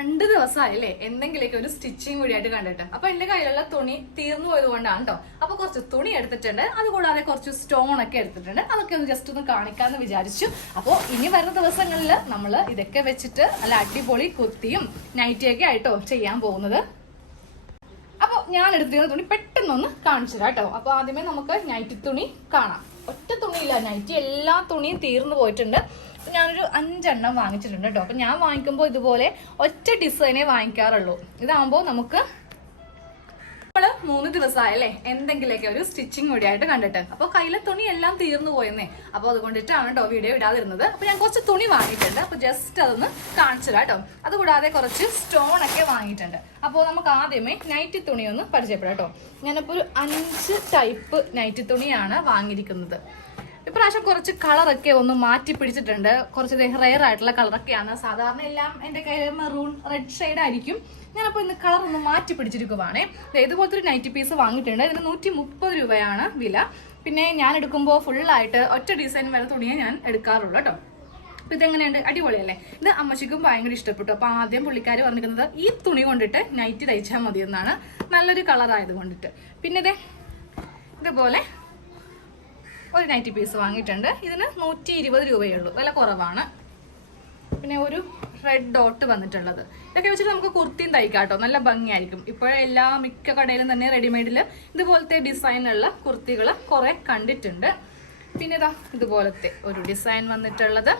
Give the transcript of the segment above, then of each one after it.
2 ദിവസമായില്ലേ എന്തെങ്കിലുമൊക്കെ ഒരു സ്റ്റിച്ചിങ് കൂടിയായിട്ട് കണ്ടിട്ട്. അപ്പൊ എന്റെ കയ്യിലുള്ള തുണി തീർന്നു പോയത് കൊണ്ടാണ് കേട്ടോ. അപ്പൊ കുറച്ച് തുണി എടുത്തിട്ടുണ്ട്, അതുകൂടാതെ കുറച്ച് സ്റ്റോൺ ഒക്കെ എടുത്തിട്ടുണ്ട്. അതൊക്കെ ഒന്ന് ജസ്റ്റ് ഒന്ന് കാണിക്കാന്ന് വിചാരിച്ചു. അപ്പോൾ ഇനി വരുന്ന ദിവസങ്ങളിൽ നമ്മൾ ഇതൊക്കെ വെച്ചിട്ട് നല്ല അടിപൊളി കുർത്തിയും നൈറ്റിയൊക്കെ ആയിട്ടോ ചെയ്യാൻ പോകുന്നത്. അപ്പോൾ ഞാൻ എടുത്തിരുന്ന തുണി പെട്ടെന്നൊന്ന് കാണിച്ചു തരാം കേട്ടോ. അപ്പോൾ ആദ്യമേ നമുക്ക് നൈറ്റി തുണി കാണാം. ഒറ്റ തുണിയില്ല, നൈറ്റി എല്ലാ തുണിയും തീർന്നു പോയിട്ടുണ്ട്. ഞാനൊരു 5 എണ്ണം വാങ്ങിച്ചിട്ടുണ്ട് കേട്ടോ. അപ്പൊ ഞാൻ വാങ്ങിക്കുമ്പോൾ ഇതുപോലെ ഒറ്റ ഡിസൈനേ വാങ്ങിക്കാറുള്ളൂ. ഇതാകുമ്പോൾ നമുക്ക് 3 ദിവസമായല്ലേ എന്തെങ്കിലുമൊക്കെ ഒരു സ്റ്റിച്ചിങ് കൂടിയായിട്ട് കണ്ടിട്ട്. അപ്പൊ കയ്യിലെ തുണി എല്ലാം തീർന്നു പോയെന്നേ. അപ്പൊ അതുകൊണ്ടിട്ടാണ് കേട്ടോ വീഡിയോ ഇടാതിരുന്നത്. അപ്പൊ ഞാൻ കുറച്ച് തുണി വാങ്ങിയിട്ടുണ്ട്. അപ്പൊ ജസ്റ്റ് അതൊന്ന് കാണിച്ചു കേട്ടോ. അതുകൂടാതെ കുറച്ച് സ്റ്റോൺ ഒക്കെ വാങ്ങിയിട്ടുണ്ട്. അപ്പോൾ നമുക്ക് ആദ്യമേ നൈറ്റി തുണി ഒന്ന് പരിചയപ്പെടാം കേട്ടോ. ഞാനിപ്പോൾ ഒരു 5 ടൈപ്പ് നൈറ്റി തുണിയാണ് വാങ്ങിയിരിക്കുന്നത്. ഇപ്രാവശ്യം കുറച്ച് കളറൊക്കെ ഒന്ന് മാറ്റി പിടിച്ചിട്ടുണ്ട്. കുറച്ച് റെയർ ആയിട്ടുള്ള കളറൊക്കെയാണ്. സാധാരണ എല്ലാം എൻ്റെ കയ്യിൽ മെറൂൺ റെഡ് ഷെയ്ഡ് ആയിരിക്കും. ഞാനപ്പോൾ ഇന്ന് കളർ ഒന്ന് മാറ്റി പിടിച്ചിരിക്കുവാണേ. ഇതുപോലത്തെ ഒരു നൈറ്റി പീസ് വാങ്ങിയിട്ടുണ്ട്. ഇതിന് 130 രൂപയാണ് വില. പിന്നെ ഞാൻ എടുക്കുമ്പോൾ ഫുള്ളായിട്ട് ഒറ്റ ഡിസൈൻ വരുന്ന തുണിയെ ഞാൻ എടുക്കാറുള്ളൂ കേട്ടോ. അപ്പോൾ ഇതെങ്ങനെയുണ്ട്, അടിപൊളിയല്ലേ? ഇത് അമ്മച്ചിക്കും ഭയങ്കര ഇഷ്ടപ്പെട്ടു. അപ്പോൾ ആദ്യം പുള്ളിക്കാർ പറഞ്ഞിരിക്കുന്നത് ഈ തുണി കൊണ്ടിട്ട് നൈറ്റി തയ്ച്ചാൽ മതി എന്നാണ്, നല്ലൊരു കളറായത് കൊണ്ടിട്ട്. പിന്നെ ഇതുപോലെ ഒരു നൈറ്റി പീസ് വാങ്ങിയിട്ടുണ്ട്. ഇതിന് 120 രൂപയേ ഉള്ളൂ, വില കുറവാണ്. പിന്നെ ഒരു റെഡ് ഡോട്ട് വന്നിട്ടുള്ളത്. ഇതൊക്കെ വെച്ചിട്ട് നമുക്ക് കുർത്തിയും തയ്ക്കാം കേട്ടോ, നല്ല ഭംഗിയായിരിക്കും. ഇപ്പോഴെല്ലാ മിക്ക കടയിലും തന്നെ റെഡിമെയ്ഡിൽ ഇതുപോലത്തെ ഡിസൈനുള്ള കുർത്തികൾ കുറെ കണ്ടിട്ടുണ്ട്. പിന്നെ ഇതുപോലത്തെ ഒരു ഡിസൈൻ വന്നിട്ടുള്ളത്.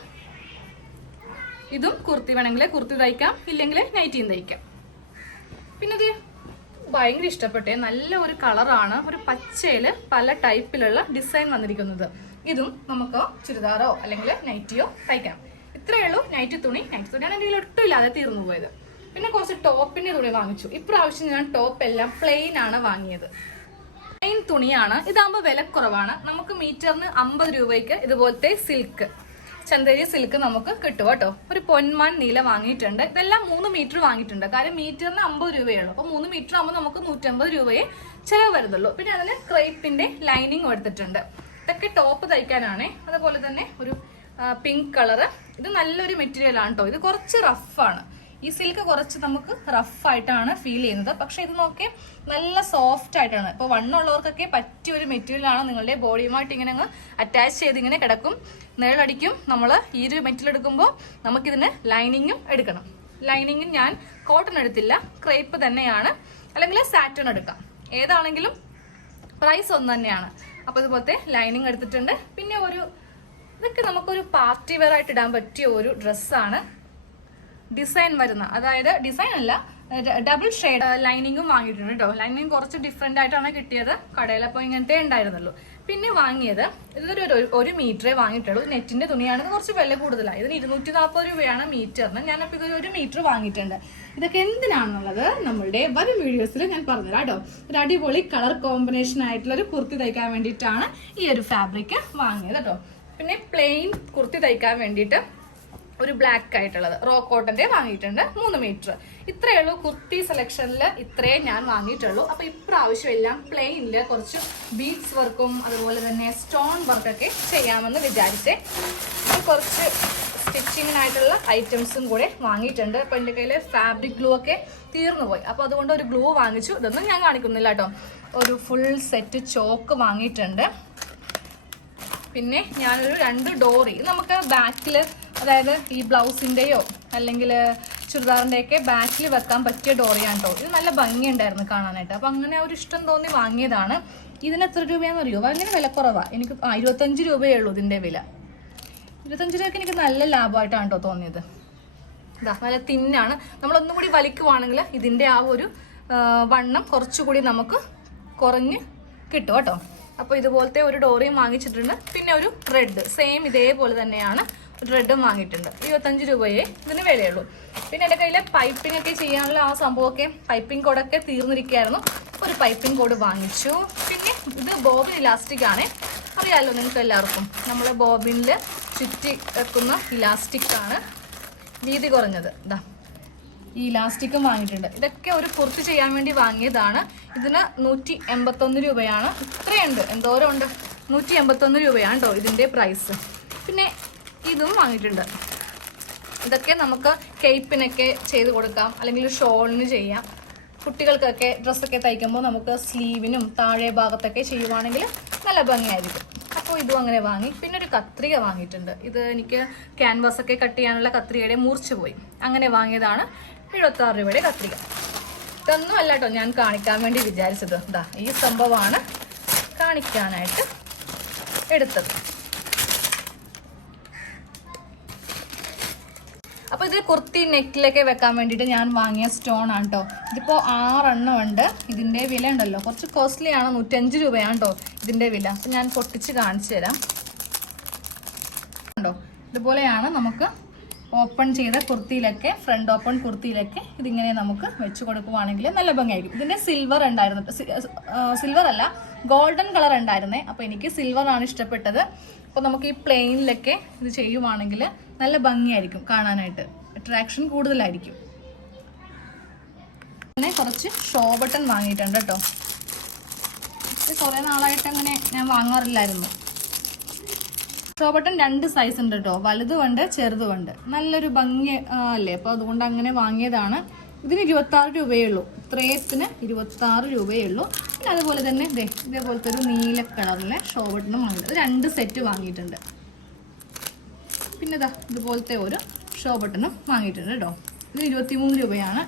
ഇതും കുർത്തി വേണമെങ്കിൽ കുർത്തി തയ്ക്കാം, ഇല്ലെങ്കിൽ നൈറ്റിയും തയ്ക്കാം. പിന്നെ ഭയങ്കര ഇഷ്ടപ്പെട്ടേ, നല്ല ഒരു കളറാണ്. ഒരു പച്ചയില് പല ടൈപ്പിലുള്ള ഡിസൈൻ വന്നിരിക്കുന്നത്. ഇതും നമുക്ക് ചുരിദാറോ അല്ലെങ്കിൽ നൈറ്റിയോ തയ്ക്കാം. ഇത്രയേ ഉള്ളൂ നൈറ്റി തുണിയാണ് എൻ്റെ കയ്യിൽ ഒട്ടും ഇല്ലാതെ തീർന്നു പോയത്. പിന്നെ കുറച്ച് ടോപ്പിന്റെ തുണി വാങ്ങിച്ചു. ഇപ്രാവശ്യം ഞാൻ ടോപ്പ് എല്ലാം പ്ലെയിൻ ആണ് വാങ്ങിയത്. പ്ലെയിൻ തുണിയാണ്. ഇതാകുമ്പോൾ വില കുറവാണ്. നമുക്ക് മീറ്ററിന് 50 രൂപയ്ക്ക് ഇതുപോലത്തെ സിൽക്ക്, ചന്തേരി സിൽക്ക് നമുക്ക് കിട്ടും കേട്ടോ. ഒരു പൊന്മാൻ നീല വാങ്ങിയിട്ടുണ്ട്. ഇതെല്ലാം 3 മീറ്റർ വാങ്ങിയിട്ടുണ്ട്. കാര്യം മീറ്ററിന് 50 രൂപയുള്ളൂ. അപ്പോൾ 3 മീറ്റർ ആകുമ്പോൾ നമുക്ക് 150 രൂപയെ ചിലവ് വരുന്നുള്ളൂ. പിന്നെ അതിന് ക്രേപ്പിന്റെ ലൈനിങ് എടുത്തിട്ടുണ്ട്. ഇതൊക്കെ ടോപ്പ് തയ്ക്കാനാണ്. അതുപോലെ തന്നെ ഒരു പിങ്ക് കളറ്. ഇത് നല്ലൊരു മെറ്റീരിയൽ ആണ് കേട്ടോ. ഇത് കുറച്ച് റഫാണ്. ഈ സിൽക്ക് കുറച്ച് നമുക്ക് റഫായിട്ടാണ് ഫീൽ ചെയ്യുന്നത്. പക്ഷെ ഇത് നോക്കി നല്ല സോഫ്റ്റ് ആയിട്ടാണ്. ഇപ്പോൾ വണ്ണമുള്ളവർക്കൊക്കെ പറ്റിയ ഒരു മെറ്റീരിയൽ ആണ്. നിങ്ങളുടെ ബോഡിയുമായിട്ട് ഇങ്ങനെ അങ്ങ് അറ്റാച്ച് ചെയ്ത് ഇങ്ങനെ കിടക്കും, നിഴലടിക്കും. നമ്മൾ ഈ ഒരു മെറ്റീരിയൽ എടുക്കുമ്പോൾ നമുക്കിതിന് ലൈനിങ്ങും എടുക്കണം. ലൈനിങ്ങും ഞാൻ കോട്ടൺ എടുത്തില്ല, ക്രേപ്പ് തന്നെയാണ്, അല്ലെങ്കിൽ സാറ്റൺ എടുക്കാം. ഏതാണെങ്കിലും പ്രൈസ് ഒന്ന് തന്നെയാണ്. അപ്പോൾ ഇതുപോലത്തെ ലൈനിങ് എടുത്തിട്ടുണ്ട്. പിന്നെ ഇതൊക്കെ നമുക്കൊരു പാർട്ടി വെയർ ആയിട്ട് ഇടാൻ പറ്റിയ ഒരു ഡ്രസ്സാണ്. ഡിസൈൻ വരുന്ന, അതായത് ഡിസൈൻ അല്ല, ഡബിൾ ഷെയ്ഡ് ലൈനിങ്ങും വാങ്ങിയിട്ടുണ്ട് കേട്ടോ. ലൈനിങ് കുറച്ച് ഡിഫറെന്റ് ആയിട്ടാണ് കിട്ടിയത്. കടയിൽ അപ്പോൾ ഇങ്ങനത്തെ ഉണ്ടായിരുന്നുള്ളൂ. പിന്നെ വാങ്ങിയത് ഇതൊരു 1 മീറ്ററേ വാങ്ങിയിട്ടുള്ളൂ. നെറ്റിന്റെ തുണിയാണ്. ഇത് കുറച്ച് വില കൂടുതലാണ്. ഇതിന് 240 രൂപയാണ് മീറ്ററിന്. ഞാനപ്പോൾ ഇതൊരു 1 മീറ്റർ വാങ്ങിയിട്ടുണ്ട്. ഇതൊക്കെ എന്തിനാണെന്നുള്ളത് നമ്മളുടെ വരും വീഡിയോസിൽ ഞാൻ പറഞ്ഞുതരാം കേട്ടോ. ഒരു അടിപൊളി കളർ കോമ്പിനേഷൻ ആയിട്ടുള്ള ഒരു കുർത്തി തയ്ക്കാൻ വേണ്ടിയിട്ടാണ് ഈ ഒരു ഫാബ്രിക് വാങ്ങിയത് കേട്ടോ. പിന്നെ പ്ലെയിൻ കുർത്തി തയ്ക്കാൻ വേണ്ടിയിട്ട് ഒരു ബ്ലാക്ക് ആയിട്ടുള്ളത് റോ കോട്ടന്റെ വാങ്ങിയിട്ടുണ്ട്, 3 മീറ്റർ. ഇത്രയേ ഉള്ളൂ കുർത്തി സെലക്ഷനിൽ. ഇത്രയേ ഞാൻ വാങ്ങിയിട്ടുള്ളൂ. അപ്പൊ ഇപ്രാവശ്യം എല്ലാം പ്ലെയിനില് കുറച്ച് ബീഡ്സ് വർക്കും അതുപോലെ തന്നെ സ്റ്റോൺ വർക്കൊക്കെ ചെയ്യാമെന്ന് വിചാരിച്ചേ. കുറച്ച് സ്റ്റിച്ചിങ്ങിനായിട്ടുള്ള ഐറ്റംസും കൂടെ വാങ്ങിയിട്ടുണ്ട്. അപ്പൊ എൻ്റെ കയ്യിൽ ഫാബ്രിക് ഗ്ലൂ ഒക്കെ തീർന്നു പോയി. അപ്പൊ അതുകൊണ്ട് ഒരു ഗ്ലൂ വാങ്ങിച്ചു. ഇതൊന്നും ഞാൻ കാണിക്കുന്നില്ല കേട്ടോ. ഒരു ഫുൾ സെറ്റ് ചോക്ക് വാങ്ങിയിട്ടുണ്ട്. പിന്നെ ഞാനൊരു 2 ഡോറി. നമുക്ക് ബാക്കിൽ, അതായത് ഈ ബ്ലൗസിൻ്റെയോ അല്ലെങ്കിൽ ചുരിദാറിൻ്റെയൊക്കെ ബാക്കിൽ വെക്കാൻ പറ്റിയ ഡോറിയാണ് കേട്ടോ. ഇത് നല്ല ഭംഗിയുണ്ടായിരുന്നു കാണാനായിട്ട്. അപ്പം അങ്ങനെ ഒരു ഇഷ്ടം തോന്നി വാങ്ങിയതാണ്. ഇതിന് എത്ര രൂപയാണെന്ന് അറിയുമോ? ഭയങ്കര വില കുറവാണ്. എനിക്ക് 25 രൂപയേ ഉള്ളൂ ഇതിൻ്റെ വില. 25 രൂപയ്ക്ക് എനിക്ക് നല്ല ലാഭമായിട്ടാണ് കേട്ടോ തോന്നിയത്. നല്ല തിന്നാണ്. നമ്മളൊന്നും കൂടി വലിക്കുവാണെങ്കിൽ ഇതിൻ്റെ ആ ഒരു വണ്ണം കുറച്ചുകൂടി നമുക്ക് കുറഞ്ഞ് കിട്ടും കേട്ടോ. അപ്പോൾ ഇതുപോലത്തെ ഒരു ഡോറിയും വാങ്ങിച്ചിട്ടുണ്ട്. പിന്നെ ഒരു റെഡ് സെയിം ഇതേപോലെ തന്നെയാണ് റെഡും വാങ്ങിയിട്ടുണ്ട്. 25 രൂപയേ ഇതിന് വിലയുള്ളൂ. പിന്നെ എൻ്റെ കയ്യിൽ പൈപ്പിംഗ് ഒക്കെ ചെയ്യാനുള്ള ആ സംഭവമൊക്കെ, പൈപ്പിംഗ് കോഡൊക്കെ തീർന്നിരിക്കുകയായിരുന്നു. ഒരു പൈപ്പിംഗ് കോഡ് വാങ്ങിച്ചു. പിന്നെ ഇത് ബോബിൻ ഇലാസ്റ്റിക് ആണ്. അറിയാമല്ലോ നിങ്ങൾക്ക് എല്ലാവർക്കും. നമ്മൾ ബോബിനിൽ ചുറ്റി വെക്കുന്ന ഇലാസ്റ്റിക് ആണ്, വീതി കുറഞ്ഞത്. ഈ ഇലാസ്റ്റിക്കും വാങ്ങിയിട്ടുണ്ട്. ഇതൊക്കെ ഒരു കുർത്തി ചെയ്യാൻ വേണ്ടി വാങ്ങിയതാണ്. ഇതിന് 181 രൂപയാണ്. ഇത്രയുണ്ട്, എന്തോരം ഉണ്ട്. 181 രൂപയാണ് കേട്ടോ ഇതിൻ്റെ പ്രൈസ്. പിന്നെ ഇതും വാങ്ങിയിട്ടുണ്ട്. ഇതൊക്കെ നമുക്ക് കേപ്പിനൊക്കെ ചെയ്ത് കൊടുക്കാം, അല്ലെങ്കിൽ ഷോളിന് ചെയ്യാം. കുട്ടികൾക്കൊക്കെ ഡ്രസ്സൊക്കെ തയ്ക്കുമ്പോൾ നമുക്ക് സ്ലീവിനും താഴെ ഭാഗത്തൊക്കെ ചെയ്യുവാണെങ്കിൽ നല്ല ഭംഗിയായിരിക്കും. അപ്പോൾ ഇതും അങ്ങനെ വാങ്ങി. പിന്നെ ഒരു കത്രിക വാങ്ങിയിട്ടുണ്ട്. ഇത് എനിക്ക് ക്യാൻവാസ് ഒക്കെ കട്ട് ചെയ്യാനുള്ള കത്രികയുടെ മുറിച്ച് പോയി, അങ്ങനെ വാങ്ങിയതാണ്. 76 രൂപയുടെ കത്രിക. ഇതൊന്നും അല്ല കേട്ടോ ഞാൻ കാണിക്കാൻ വേണ്ടി വിചാരിച്ചത്. ഇതാ ഈ സംഭവമാണ് കാണിക്കാനായിട്ട് എടുത്തത്. അപ്പോൾ ഇത് കുർത്തി നെക്കിലൊക്കെ വെക്കാൻ വേണ്ടിയിട്ട് ഞാൻ വാങ്ങിയ സ്റ്റോൺ ആണ് കേട്ടോ. ഇതിപ്പോൾ 6 എണ്ണം ഉണ്ട്. ഇതിൻ്റെ വില ഉണ്ടല്ലോ കുറച്ച് കോസ്റ്റ്ലി ആണ്, 105 രൂപയാണ് കേട്ടോ ഇതിൻ്റെ വില. അപ്പം ഞാൻ പൊട്ടിച്ച് കാണിച്ചു തരാം. ഉണ്ടോ, ഇതുപോലെയാണ് നമുക്ക് ഓപ്പൺ ചെയ്ത കുർത്തിയിലൊക്കെ, ഫ്രണ്ട് ഓപ്പൺ കുർത്തിയിലൊക്കെ ഇതിങ്ങനെ നമുക്ക് വെച്ച് കൊടുക്കുവാണെങ്കിൽ നല്ല ഭംഗിയായിരിക്കും. ഇതിൻ്റെ സിൽവർ ഉണ്ടായിരുന്നു, സിൽവർ അല്ല ഗോൾഡൻ കളർ ഉണ്ടായിരുന്നേ. അപ്പോൾ എനിക്ക് സിൽവറാണ് ഇഷ്ടപ്പെട്ടത്. അപ്പോൾ നമുക്ക് ഈ പ്ലെയിനിലൊക്കെ ഇത് ചെയ്യുവാണെങ്കിൽ നല്ല ഭംഗിയായിരിക്കും കാണാനായിട്ട്, അട്രാക്ഷൻ കൂടുതലായിരിക്കും. അങ്ങനെ കുറച്ച് ഷോ ബട്ടൺ വാങ്ങിയിട്ടുണ്ട് കേട്ടോ. ഇത് കുറേ നാളായിട്ട് അങ്ങനെ ഞാൻ വാങ്ങാറില്ലായിരുന്നു. ഷോ ബട്ടൺ 2 സൈസ് ഉണ്ട് കേട്ടോ, വലുതുമുണ്ട് ചെറുതുമുണ്ട്. നല്ലൊരു ഭംഗി അല്ലേ, അപ്പോൾ അതുകൊണ്ട് അങ്ങനെ വാങ്ങിയതാണ്. ഇതിന് 26 രൂപയേ ഉള്ളൂ. ഇത്രയത്തിന് 26 രൂപയേ ഉള്ളൂ. പിന്നെ അതുപോലെ തന്നെ ഇതേപോലത്തെ ഒരു നീല കളറിലെ ഷോ ബട്ടണും വാങ്ങിയിട്ടുണ്ട്. 2 സെറ്റ് വാങ്ങിയിട്ടുണ്ട്. പിന്നെ ഇതുപോലത്തെ ഒരു ഷോ ബട്ടണും വാങ്ങിയിട്ടുണ്ട് കേട്ടോ. ഇത് 23 രൂപയാണ്.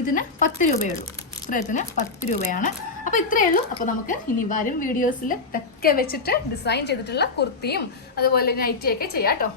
ഇതിന് 10 രൂപയേ ഉള്ളൂ. ഇത്രയത്തിന് 10 രൂപയാണ്. അപ്പോൾ ഇത്രയേ ഉള്ളൂ. അപ്പോൾ നമുക്ക് ഇനി വരും വീഡിയോസിൽ ഇതൊക്കെ വെച്ചിട്ട് ഡിസൈൻ ചെയ്തിട്ടുള്ള കുർത്തിയും അതുപോലെ നൈറ്റിയൊക്കെ ചെയ്യാം കേട്ടോ.